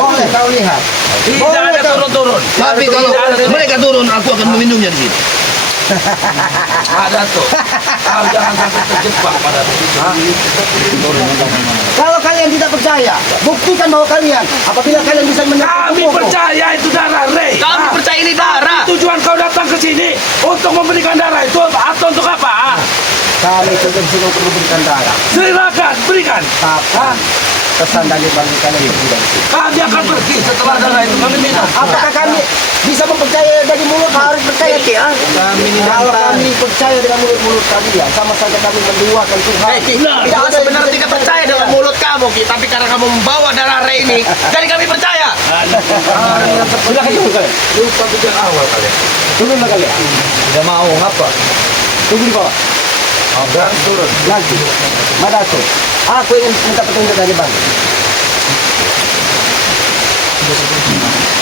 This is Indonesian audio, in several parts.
Boleh kau lihat. Tidak ada turun-turun. Tapi kalau mereka turun, aku akan meminumnya di sini. Ada tuh. Kau jangan sampai terjebak pada Kalau kalian tidak percaya, buktikan bahwa kalian apabila kalian bisa menemukan Kami percaya itu darah Rey. Kami percaya ini darah. Tujuan kau datang ke sini untuk memberikan darah itu atau untuk apa? Kami tetap sini untuk memberikan darah. Silakan berikan. Tapi pesan dari bagi kalian pergi dari sini. Kami akan pergi setelah darah itu kami minum. Apakah kami bisa mempercaya dari mulut? Harus percaya tidak? Kalau kami percaya dengan mulut-mulut kalian, sama saja kami menduakan Tuhan. Kita sebenarnya tidak percaya dengan mulut kamu, Ki, tapi karena kamu membawa darah Rey ini, jadi kami percaya. Silakan tunggu kalian. Lupa tujuan awal kalian. Turunlah kalian. Tidak mau, ngapa? Tunggu di bawah. Dan turun. Lagi. Madato. Aku ingin minta petunjuk dari Bang.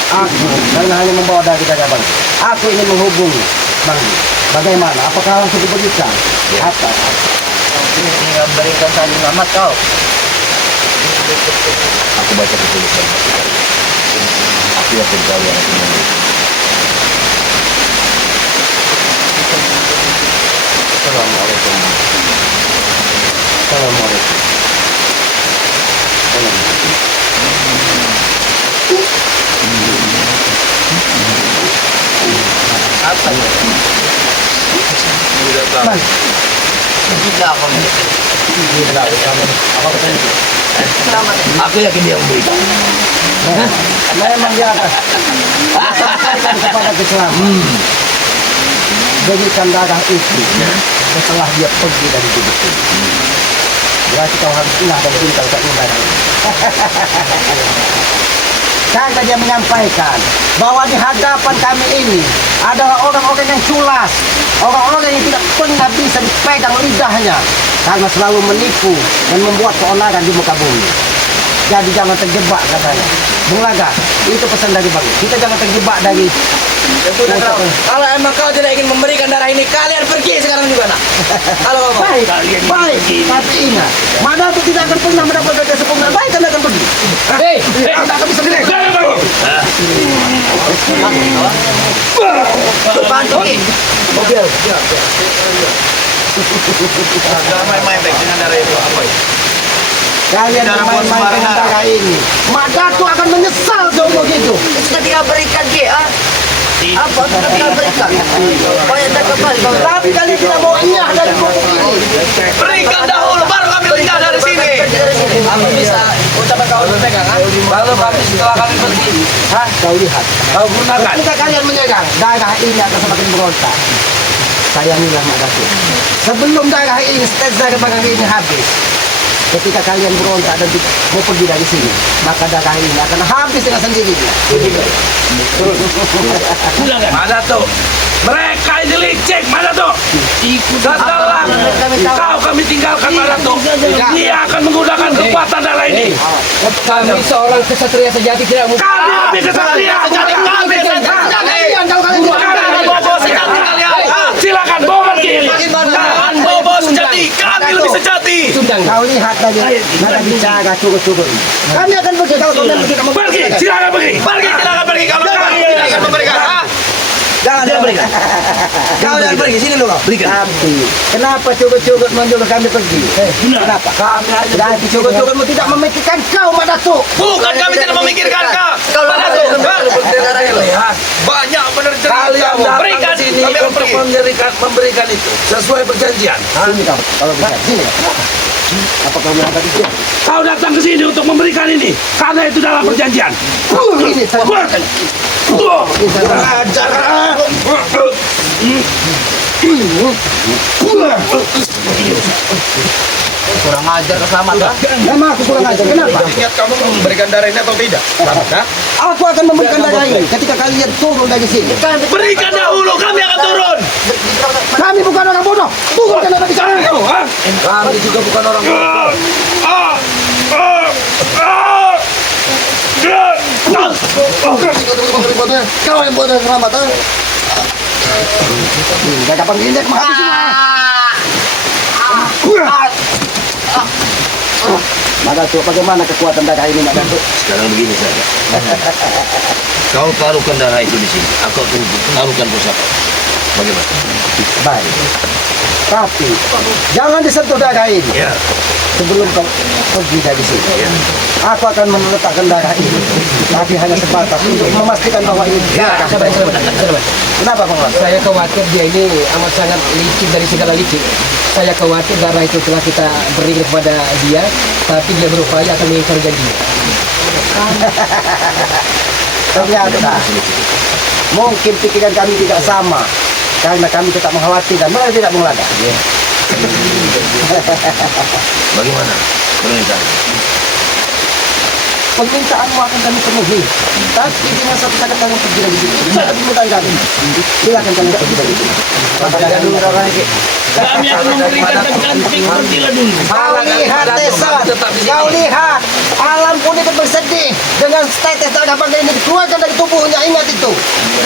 Aku karena hanya membawa dari Bang. Aku ingin menghubungi Bang. Bagaimana? Apakah langsung diberikan? Atau Tinggal berikan saja selamat kau. Aku baca tulisan. Aku yakin kau yang akan memberi. Assalamualaikum. Assalamualaikum. Apa? Tidak tahu. Bang, Tidak aku. Aku yakin dia memberikan. memang dia akan kepada keselamatan. Berikan darah itu setelah dia pergi dari tubuh ini. Berarti kau harus ingat dan cinta untuk darah ini. Karena dia menyampaikan bahwa di hadapan kami ini adalah orang-orang yang culas, orang-orang yang tidak pernah bisa dipegang lidahnya karena selalu menipu dan membuat keonaran di muka bumi. Jadi jangan terjebak katanya. Bung Laga, itu pesan dari Bang. Kita jangan terjebak dari Kalau emang kau tidak ingin memberikan darah ini, kalian pergi sekarang juga, nak. Kalau kau mau. baik, baik. Tapi ingat, Mada itu tidak akan pernah mendapatkan kesempurnaan. Baik, kami akan pergi. Kita akan bisa beli. Bantu, Ki. Mobil. Jangan main-main baik dengan darah itu. Apa ya? Kalian bermain-main dengan darah ini. Mada itu akan menyesal seumur hidup. Sudah tinggal berikan, Ki. Apa? Sudah tinggal berikan. Banyak tak kembali. Tapi kalian tidak mau iya dari pokok ini. Berikan dahulu, baru kami berikan dari sini. Apa bisa ucapan kau pegang, kan? Lalu kami setelah kami pergi, Kau lihat. kau gunakan. Ketika kalian menyerang, darah ini akan semakin berontak. Sayangilah Mak Datuk. Sebelum darah ini, stage darah ini habis. Ketika kalian berontak dan mau pergi dari sini, maka darah ini akan habis dengan sendirinya. Mana tuh? Mereka ini licik, mana tuh? Setelah kau kami tinggalkan mana tuh? Dia akan menggunakan kekuatan darah ini. Kami seorang kesatria sejati tidak mungkin. Kami kesatria sejati. Kami Kalian kalau kalian Kalian bobo sejati kalian. silakan bawa pergi. Kalian bobo sejati. Kami lebih sejati. Kau lihat tadi nada bicara curut-curut. Kami akan pergi kalau kalian pergi kamu Pergi, silakan pergi. Pergi, silakan pergi. Kalau kami tidak akan memberikan. Jangan berikan. Kau jangan pergi, sini dulu. Berikan. Tapi kenapa curut-curut menyuruh kami pergi? Kenapa? Dan curut-curutmu tidak memikirkan kau, Mak Datuk. Bukan kami tidak memikirkan kau. Kau mana tuh? Banyak benar cerita. Kalian datang Berikan ke sini kami akan untuk pergi. memberikan itu sesuai perjanjian. Sini kau, kalau bisa. Sini. Apa kau bilang tadi? Kau datang ke sini untuk memberikan ini karena itu dalam perjanjian. Ini saya. Ajar. Kurang ajar keselamatan. Memang aku kurang ajar. Kenapa? Ingat kamu memberikan darah ini atau tidak? Aku akan memberikan darah ini ketika kalian turun dari sini. Berikan dahulu, kami akan turun. Kami bukan orang bodoh. Bukan kenapa bicara kamu. Kami juga bukan orang bodoh. Kau yang bodoh selamat. Gak dapat gini menghabis semua. Madato, bagaimana kekuatan darah ini Madato? Sekarang begini saja. Kau taruhkan darah itu di sini. Aku akan taruhkan pusaka. Bagaimana? Baik. Tapi jangan disentuh darah ini Ya. sebelum kau pergi dari sini. Ya. Aku akan meletakkan darah ini, tapi hanya sebatas untuk memastikan bahwa ini darah. Sabar. Kenapa Bang Mas? Saya khawatir dia ini amat sangat licik dari segala licik. Saya khawatir darah itu telah kita berikan kepada dia, tapi dia berupaya akan mengingkari janji. Ternyata mungkin pikiran kami tidak sama karena kami tetap mengkhawatirkan mereka tidak mengelada. Bagaimana? Permintaan. Permintaanmu akan kami penuhi, tapi dengan satu syarat kalian pergi dari sini. Tidak permintaan kami. Silakan kalian pergi dari sini. Kami akan memberikan cantik bertila dulu. Kau lihat Tesan, kau lihat alam pun ikut bersedih dengan tetes darah bangga ini dikeluarkan dari tubuhnya. Ingat itu.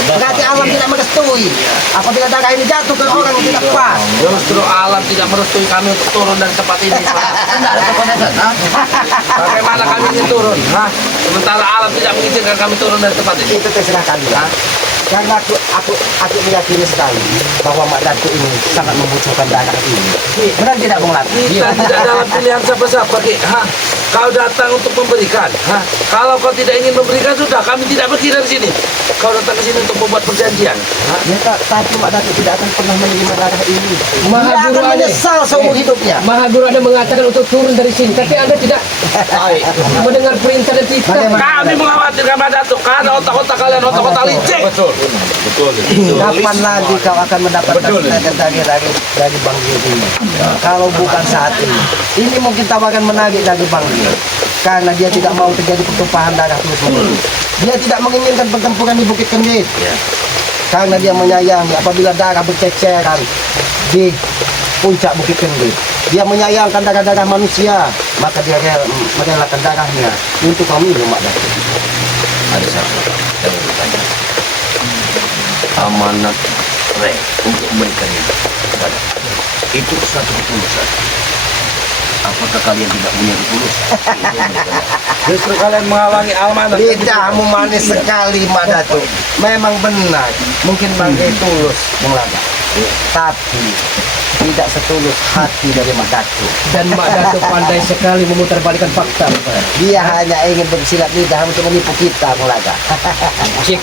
Berarti alam tidak merestui. Apabila darah ini jatuh ke orang yang tidak pas. Justru alam tidak merestui kami untuk turun dari tempat ini, Pak. Tidak ada kekonesan. Bagaimana kami ingin turun? Hah? Sementara alam tidak mengizinkan kami turun dari tempat ini. Itu terserah kalian. Karena aku meyakini sekali bahwa Mak Datuk ini sangat membutuhkan darah ini. Benar tidak Bung Lat? Kita tidak dalam pilihan siapa-siapa, Ki. Hah? Kau datang untuk memberikan. Hah? Kalau kau tidak ingin memberikan, sudah kami tidak pergi dari sini. Kau datang ke sini untuk membuat perjanjian. Hah? Ya, tapi Mak Datuk tidak akan pernah menerima darah ini. Maha Dia Guru akan Ade. menyesal seumur hidupnya. Maha Guru ada mengatakan untuk turun dari sini, tapi Anda tidak mendengar perintah dan titah. Kami mengkhawatirkan Pak Datuk karena otak-otak kalian otak-otak licik. Betul. Kapan lagi kau akan mendapatkan tetes dari Bang Gil ini? Kalau bukan saat ini. Ini mungkin tawaran menarik dari Bang Gil. Karena dia tidak mau terjadi pertumpahan darah terus-menerus. Dia tidak menginginkan pertempuran di Bukit Kendit. Ya. Karena dia menyayangi apabila darah berceceran di puncak Bukit Kendit. Dia menyayangkan darah-darah manusia. Maka dia merelakan darahnya untuk kau minum, Mak Datuk. Ada satu yang bertanya. Amanat Rek untuk memberikan itu kepada itu satu ketulusan. Apakah kalian tidak punya ketulusan? Justru kalian menghalangi amanat. Lidahmu manis sekali, Mak Datuk. Memang benar. Mungkin Bang Gil tulus, Bung Lada. Tapi tidak setulus hati dari Mak Datuk. Dan Mak Datuk pandai sekali memutarbalikkan fakta. Dia hanya ingin bersilat lidah untuk menipu kita, Bung Lada. Cik,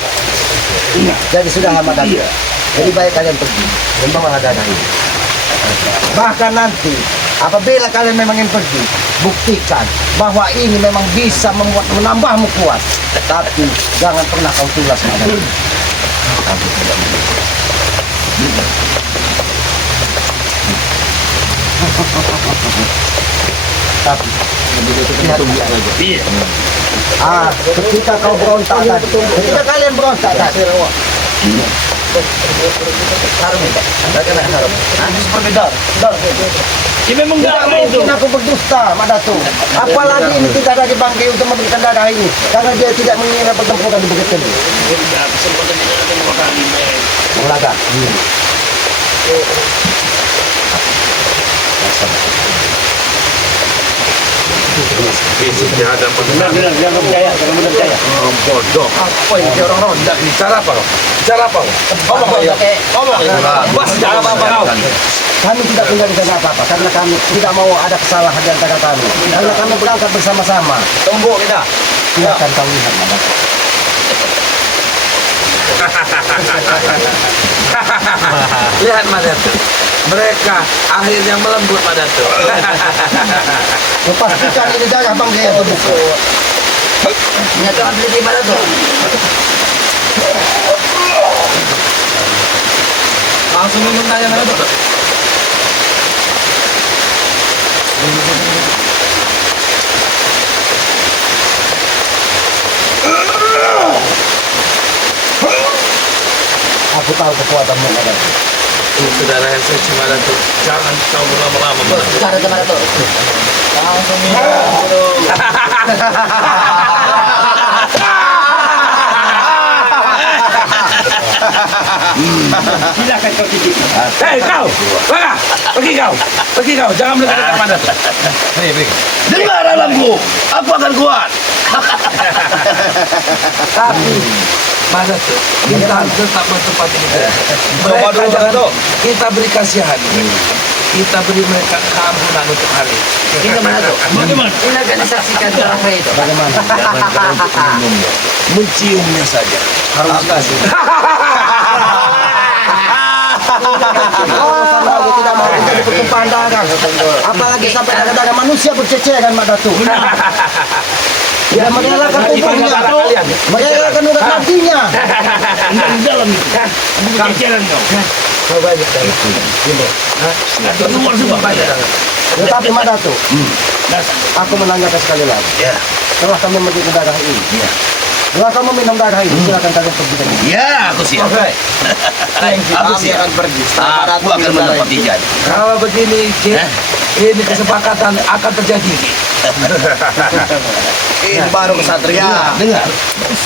Jadi sudah Mak Datuk. Jadi baik kalian pergi dan bawa darah ini. Bahkan nanti apabila kalian memang ingin pergi, buktikan bahwa ini memang bisa menambahmu kuat. Tapi jangan pernah kau tulas, Mak Datuk. Aku tidak mau. Tapi lihat dia. Iya. Ketika kau berontak tadi, ketika kalian berontak tadi, Ini memang tidak darah itu. mungkin aku berdusta, Mak Datuk. Apalagi ini tidak ada dipanggil untuk memberikan darah ini, karena dia tidak mengira pertempuran di Bukit Kendit. Melaga. Fisik di hadapan jangan percaya. Bodoh. Apa ini dia orang ronda? Bicara apa kau? Bicara apa kau? Ngomong. Bas, jangan apa-apa kau. Kami tidak punya rencana apa-apa karena kami tidak mau ada kesalahan di antara kami. Karena kami berangkat bersama-sama. tombok kita. Silakan kau lihat, Mak Datuk. Lihat Pak Datuk. Mereka akhirnya melembut Pak Datuk. Pastikan ini darah Bang Gil. Nyatakan beli Mak Datuk. Langsung minum aja Mak Datuk. Aku tahu kekuatanmu, Mak Datuk. Saudara yang suci Pak Datuk. Jangan kau berlama-lama Pak Datuk. Cara Mak Datuk. Langsung minum. Silakan kau titip. Hei kau, pergi kau, jangan mendekat pada tu. Dengar alamku, aku akan kuat. Tapi pada tu kita tetap bertempat ini. Mereka jangan kita beri kasihan. Kita beri mereka keampunan untuk hari. Ini mana tu? Bagaimana? Ini akan disaksikan terakhir itu. Bagaimana? Jangan kau minumnya, menciumnya saja. Harus kasih. Oh, sama aku tidak mau terjadi pertumpahan darah. Apalagi sampai darah manusia berceceran Mak Datuk. Ya, merelakan tubuhnya, merelakan urat nadinya. Di dalam itu. Bukan ceceran kau. Coba aja itu. Keluar semua pada. Tetapi Mak Datuk, aku menanyakan sekali lagi. Ya, Setelah kamu minum darah ini, setelah kamu minum darah ini, silakan kalian pergi dari sini. ya, aku siap. Aku siap. pergi. Aku akan menepati janji. Kalau begini, Cik, ini kesepakatan akan terjadi. Ini baru kesatria. Dengar,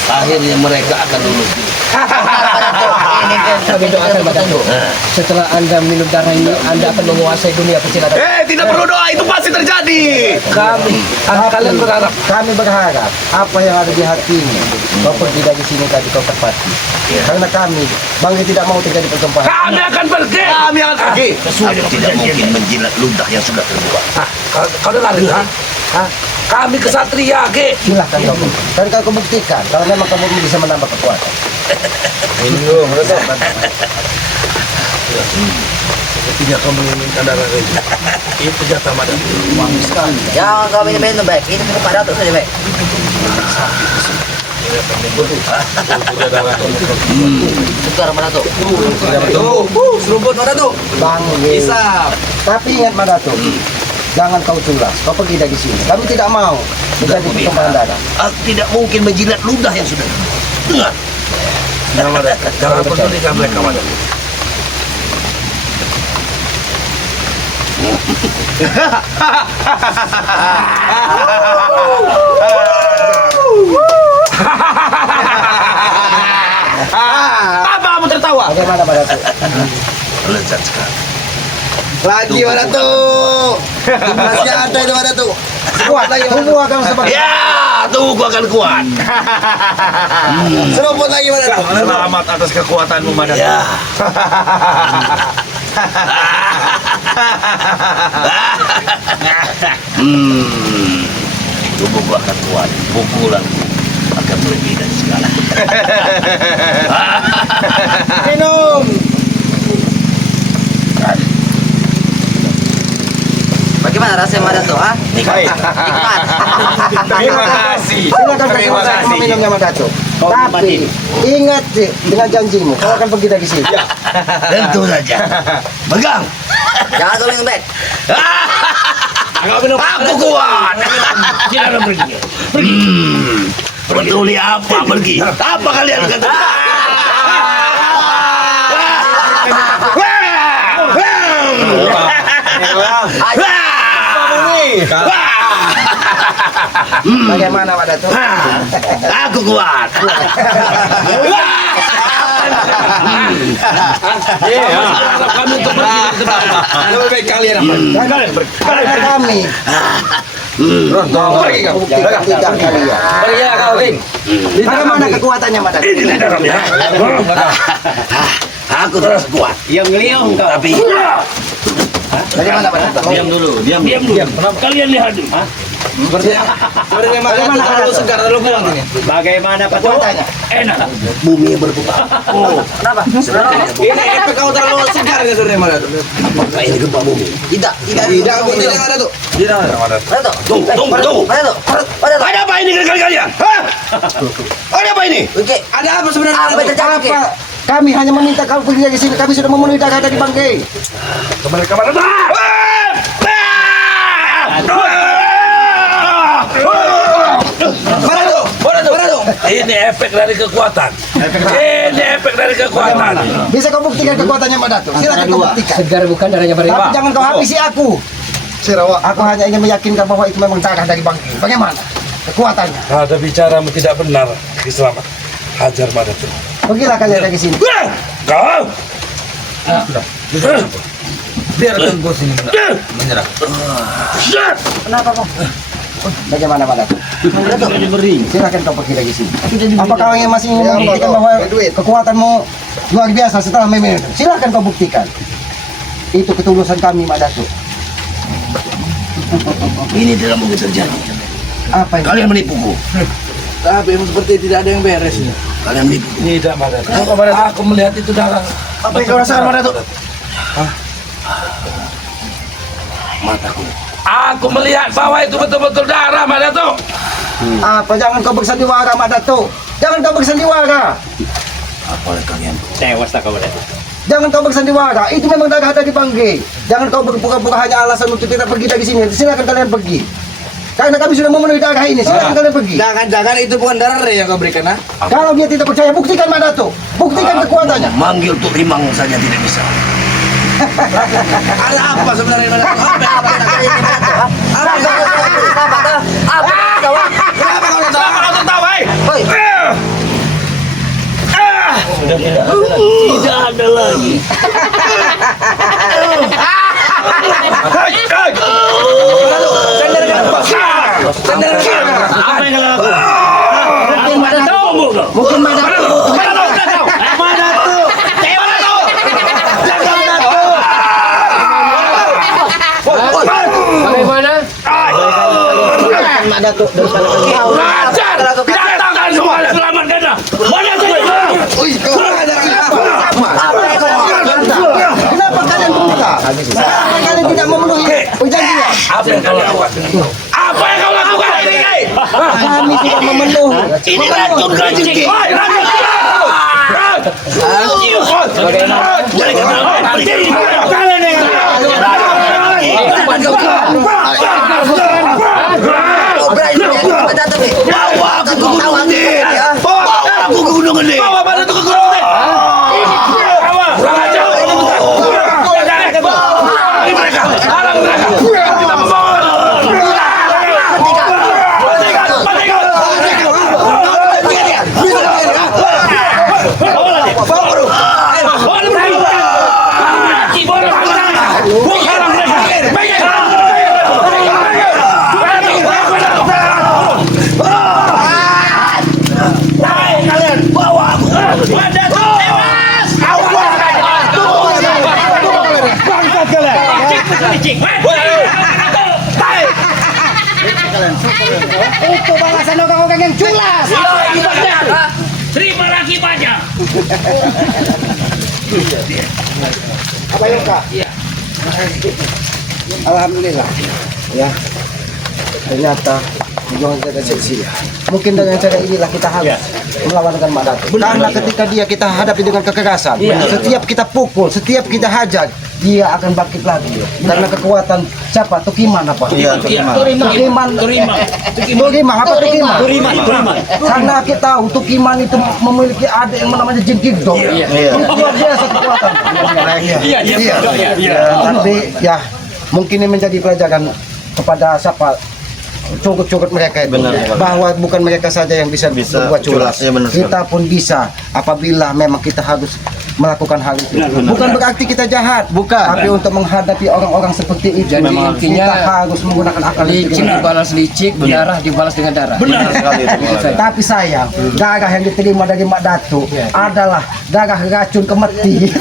akhirnya mereka akan lulus. Ini kan kami doakan Mak Datuk. Setelah Anda minum darah ini, Anda akan menguasai dunia persilatan. Tidak perlu doa, itu pasti terjadi. Kalian berharap. Kami berharap apa yang ada di hatimu, kau pergi dari sini tadi kau tepati. Karena kami, Bangke tidak mau terjadi pertumpahan. Kami akan pergi. Kami akan pergi. Aku tidak mungkin menjilat ludah yang sudah terbuat. Kalau lari, kami kesatria, Ki. Silahkan kau pergi. Dan kau buktikan kalau memang kamu bisa menambah kekuatan. Sepertinya kamu menginginkan darah lagi. Itu jatah madan. Jangan kau minum baik. Ini cukup Mak Datuk saja baik. Tukar Mak Datuk. Seruput Mak Datuk. Bangke. Tapi ingat Mak Datuk, jangan kau culas. Kau pergi dari sini. Kami tidak mau terjadi pertumpahan darah. Aku tidak mungkin menjilat ludah yang sudah dengar. Jangan pedulikan mereka madan. Apa kamu tertawa? Bagaimana Mak Datuk? Lezat sekali. Lagi mana tuh? Masih ada itu mana tuh? Kuat lagi, tubuh akan sebagai Ya, tubuhku akan kuat. Seruput lagi mana tuh? Selamat atas kekuatanmu, Madan. Ya. Tubuhku akan kuat. Pukulan akan melebihi dari segala. Minum. Bagaimana rasanya Mak Datuk? Nikmat. Terima kasih. Silakan kau minumnya Mak Datuk. Tapi ingat sih dengan janjimu, kau akan pergi dari sini. Tentu saja. Pegang. Jangan kau minum baik. Aku kuat. Silakan pergi. Peduli apa pergi? Apa kalian kata? Bagaimana Mak Datuk? Aku kuat. Kami untuk pergi dari tempat. Lebih baik kalian apa? Karena kami Pergi kau. tidak kalian. Pergi kau, King. Bagaimana kekuatannya Mak Datuk? Ini di dalamnya. Aku terus kuat. Yang ngeliung kau. Tapi Bagaimana Mak Datuk? Diam dulu. Kalian lihat dulu. Bagaimana kalau segar kalau bilang ini? Bagaimana Kekuatannya? Enak. bumi berputar. Kenapa? Ini efek kau terlalu segar ya Surya mana tuh? Apa ini gempa bumi? Tidak. Tidak, aku tidak ada tuh. Mak Datuk. Tunggu. Mak Datuk. Mak Datuk. Ada apa ini kalian? Hah? Ada apa ini? Oke. Ada apa sebenarnya? Apa yang terjadi? Ki? Apa? Kami hanya meminta kau pergi dari sini. Kami sudah memenuhi darah dari Bangke. Kembali ke mana? Mana tuh? Ini efek dari kekuatan. Ini efek dari kekuatan. Bisa kau buktikan kekuatannya Mak Datuk? Silakan kau buktikan. Segar bukan darahnya Tapi Barima. jangan kau habisi aku. Aku hanya ingin meyakinkan bahwa itu memang darah dari Bangke. Bagaimana kekuatannya? Ada bicaramu tidak benar, Ki Selamat. Hajar Madan. Pergilah kalian dari sini. Kau Biarkan bos ini menyerah. Kenapa kok? Bagaimana Pak Datuk? Silakan kau pergi dari sini. Apa kau yang masih ingin membuktikan bahwa kekuatanmu luar biasa setelah memimpin? Silakan kau buktikan. Itu ketulusan kami Pak Datuk. Ini tidak mungkin terjadi. Apa itu? Kalian menipuku. Tapi seperti tidak ada yang beres ini. Kalian menipu. Tidak, Pak Datuk. Aku melihat itu darah. Apa yang kau rasakan Pak Datuk? Mataku. Aku melihat bahwa itu betul-betul darah, Pak Datuk. Apa? Jangan kau bersandiwara Pak Datuk. Jangan kau bersandiwara. Apalagi kalian. Jangan kau bersandiwara. Itu memang darah dari Bangge. Jangan kau berpura-pura hanya alasan untuk tidak pergi dari sini. Silakan kalian pergi. Karena kami sudah memenuhi darah ini. Silakan kalian pergi. Jangan-jangan itu bukan darah yang kau berikan, ha? Kalau dia tidak percaya, buktikan Pak Datuk. Buktikan kekuatannya. Manggil Tuk Rimang saja tidak bisa. Ada apa sebenarnya? Kenapa kau Kenapa kau tertawa, hei? Tidak ada lagi. Apa yang kalian lakukan? Mungkin Pak Datuk. Bagaimana? Pak Datuk daripada kau. Rajar! Datangkan semuanya, selamatkan dah. Banyak saja. Kenapa kalian berbuka? Kenapa kalian tidak memenuhi perjanjian? Apa yang kalian lakukan? Apa yang kau lakukan? Kami tidak memenuhi. Ini racun rezeki. Woi, racun! Bawa aku ke Gunung Gede. Bawa aku ke Gunung Gede. Bawa Pak Datuk ke Gunung Gede. Kurang ajar. Ini mereka. Halang mereka. Kita membawa. Itu balasan orang-orang yang culas. Terima lagi banyak. Apa Yoka? Iya. Alhamdulillah. Ya. Ternyata perjuangan kita sia-sia. Mungkin dengan cara inilah kita harus melawan dengan Mak Datuk. Karena ketika kita hadapi dengan kekerasan, setiap kita pukul, setiap kita hajar, dia akan bangkit lagi. Karena kekuatan siapa? Tukiman apa? Tukiman. Apa Tukiman? Karena kita tahu Tukiman itu memiliki adik yang namanya Jin Kidong. Luar biasa kekuatan. Tapi ya mungkin ini menjadi pelajaran kepada siapa cukup mereka itu, bahwa bukan mereka saja yang bisa membuat culas, kita pun bisa apabila memang kita harus melakukan hal itu. Bukan berarti kita jahat, tapi untuk menghadapi orang-orang seperti itu Jadi kita harus menggunakan akal. Licik dibalas licik, darah dibalas dengan darah. Benar sekali. Tapi sayang, darah yang diterima dari Mak Datuk adalah darah racun kematian.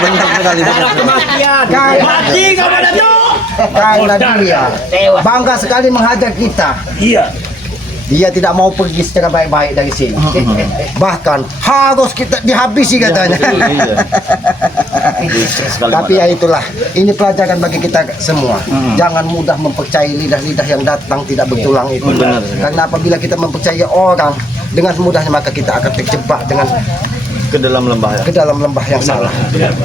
Darah kematian. Mati kau Pak Datuk. Karena dia bangga sekali menghajar kita. Iya. Dia tidak mau pergi secara baik-baik dari sini. Bahkan harus kita dihabisi katanya. Tapi ya itulah, ini pelajaran bagi kita semua. Jangan mudah mempercayai lidah-lidah yang datang tidak bertulang itu. Karena apabila kita mempercayai orang dengan mudahnya, maka kita akan terjebak dengan ke dalam lembah yang salah.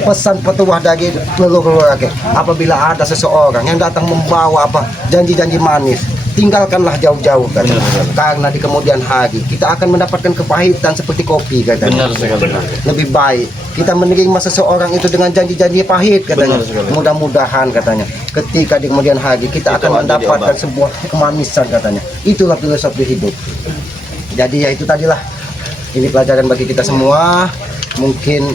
Pesan petuah dari leluhur rakyat, apabila ada seseorang yang datang membawa janji-janji manis, tinggalkanlah jauh-jauh katanya. Karena di kemudian hari kita akan mendapatkan kepahitan seperti kopi katanya. Lebih baik kita menerima seseorang itu dengan janji-janji pahit katanya. Mudah-mudahan katanya ketika di kemudian hari kita akan mendapatkan sebuah kemanisan katanya. Itulah filosofi hidup. Jadi ya itu tadilah, ini pelajaran bagi kita semua. Mungkin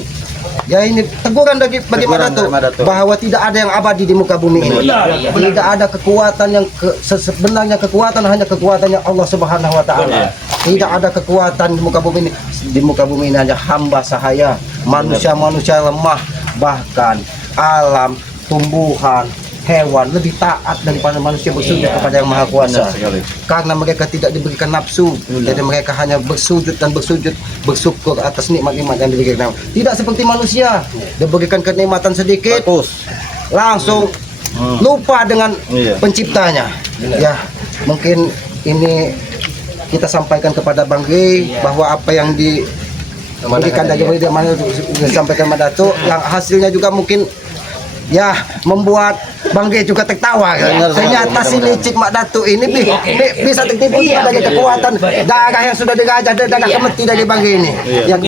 Ya ini teguran bagi Mak Datuk bahwa tidak ada yang abadi di muka bumi ini. Tidak ada kekuatan yang sebenarnya kekuatan hanya kekuatannya Allah Subhanahu wa taala. Tidak ada kekuatan di muka bumi ini. Di muka bumi ini hanya hamba sahaya, manusia-manusia lemah, bahkan alam, tumbuhan, hewan lebih taat daripada manusia bersujud kepada yang Maha Kuasa. Karena mereka tidak diberikan nafsu, jadi mereka hanya bersujud dan bersyukur atas nikmat-nikmat yang diberikan. Tidak seperti manusia, diberikan kenikmatan sedikit, langsung lupa dengan penciptanya. Ya, mungkin ini kita sampaikan kepada Bang Gey bahwa apa yang diberikan dari mana disampaikan Mak Datuk, yang hasilnya juga mungkin ya membuat Bang Gey juga tertawa kan. Ternyata si licik Mak Datuk ini bisa tertipu adanya kekuatan darah yang sudah dirajah, darah kemeti dari Bang Gey ini.